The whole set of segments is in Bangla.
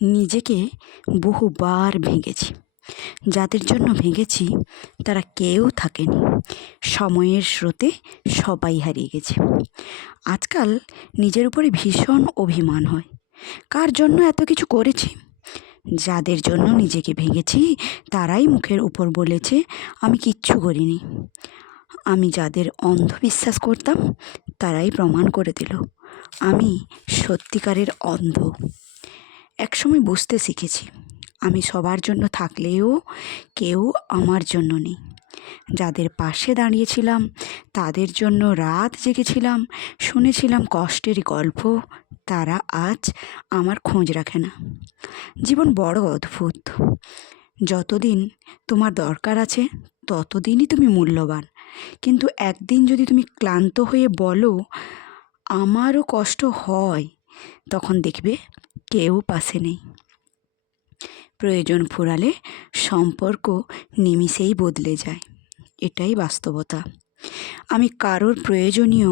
নিজেকে বহুবার ভেঙেছি। যাদের জন্য ভেঙেছি, তারা কেউ থাকেনি। সময়ের স্রোতে সবাই হারিয়ে গেছে। আজকাল নিজের উপরে ভীষণ অভিমান হয়। কার জন্য এত কিছু করেছি? যাদের জন্য নিজেকে ভেঙেছি, তারাই মুখের উপর বলেছে, আমি কিচ্ছু করিনি। আমি যাদের অন্ধবিশ্বাস করতাম, তারাই প্রমাণ করে দিল। আমি সত্যিকারের অন্ধ। একসময় বুঝতে শিখেছি, আমি সবার জন্য থাকলেও কেউ আমার জন্য নেই। যাদের পাশে দাঁড়িয়েছিলাম, তাদের জন্য রাত জেগেছিলাম, শুনেছিলাম কষ্টের গল্প, তারা আজ আমার খোঁজ রাখে না। জীবন বড় অদ্ভুত। যতদিন তোমার দরকার আছে, ততদিনই তুমি মূল্যবান। কিন্তু একদিন যদি তুমি ক্লান্ত হয়ে বলো, আমারও কষ্ট হয়, তখন দেখবে কেউ পাশে নেই। প্রয়োজন ফুরালে সম্পর্ক নিমিষেই বদলে যায়। এটাই বাস্তবতা। আমি কারোর প্রয়োজনীয়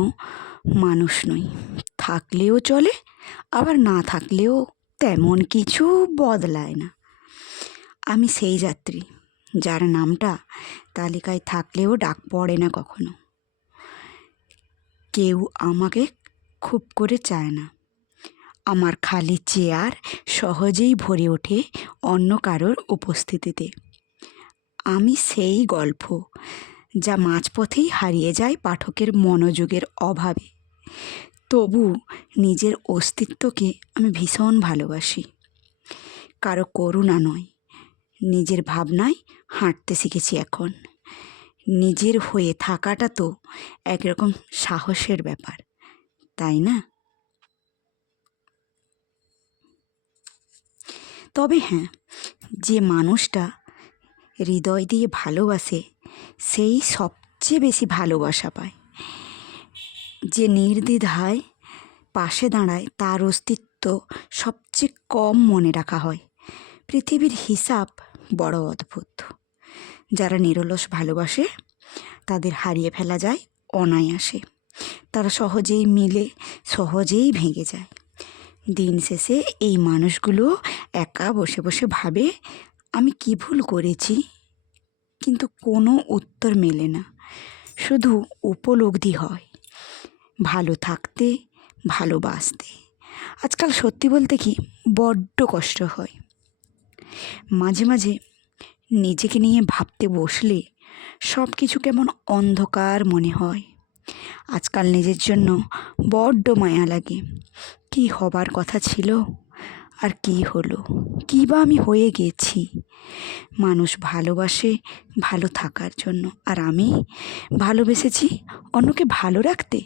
মানুষ নই। থাকলেও চলে, আবার না থাকলেও তেমন কিছু বদলায় না। আমি সেই যাত্রী, যার নামটা তালিকায় থাকলেও ডাক পড়ে না কখনো। কেউ আমাকে খুব করে চায় না। আমার খালি চেয়ার সহজেই ভরে ওঠে অন্য কারোর উপস্থিতিতে। আমি সেই গল্প যা মাঝপথেই হারিয়ে যায় পাঠকের মনোযোগের অভাবে। তবু নিজের অস্তিত্বকে আমি ভীষণ ভালোবাসি। কারও করুণা নয়, নিজের ভাবনায় হাঁটতে শিখেছি এখন। নিজের হয়ে থাকাটা তো একরকম সাহসের ব্যাপার, তাই না? তবে হ্যাঁ যে মানুষটা হৃদয় দিয়ে ভালোবাসে, সেই সবচেয়ে বেশি ভালোবাসা পায়। যে নির্দ্বিধায় পাশে দাঁড়ায়, তার অস্তিত্ব সবচেয়ে কম মনে রাখা হয়। পৃথিবীর হিসাব বড় অদ্ভুত। যারা নিরলস ভালোবাসে, তাদের হারিয়ে ফেলা যায়, অনায়াসে। তারা সহজেই মিলে, সহজেই ভেঙে যায়। দিন শেষে এই মানুষগুলো একা বসে বসে ভাবে, আমি কি ভুল করেছি? কিন্তু কোনো উত্তর মেলে না। শুধু উপলব্ধি হয়। ভালো থাকতে, ভালোবাসতে। আজকাল সত্যি বলতে কি বড্ড কষ্ট হয়। মাঝে মাঝে নিজেকে নিয়ে ভাবতে বসলে সব কিছু কেমন অন্ধকার মনে হয়। আজকাল নিজের জন্য বড্ড মায়া লাগে। কি হবার কথা ছিল আর কি হলো? কী বা আমি হয়ে গেছি? মানুষ ভালোবাসে ভালো থাকার জন্য। আর আমি ভালোবেসেছি অন্যকে ভালো রাখতে?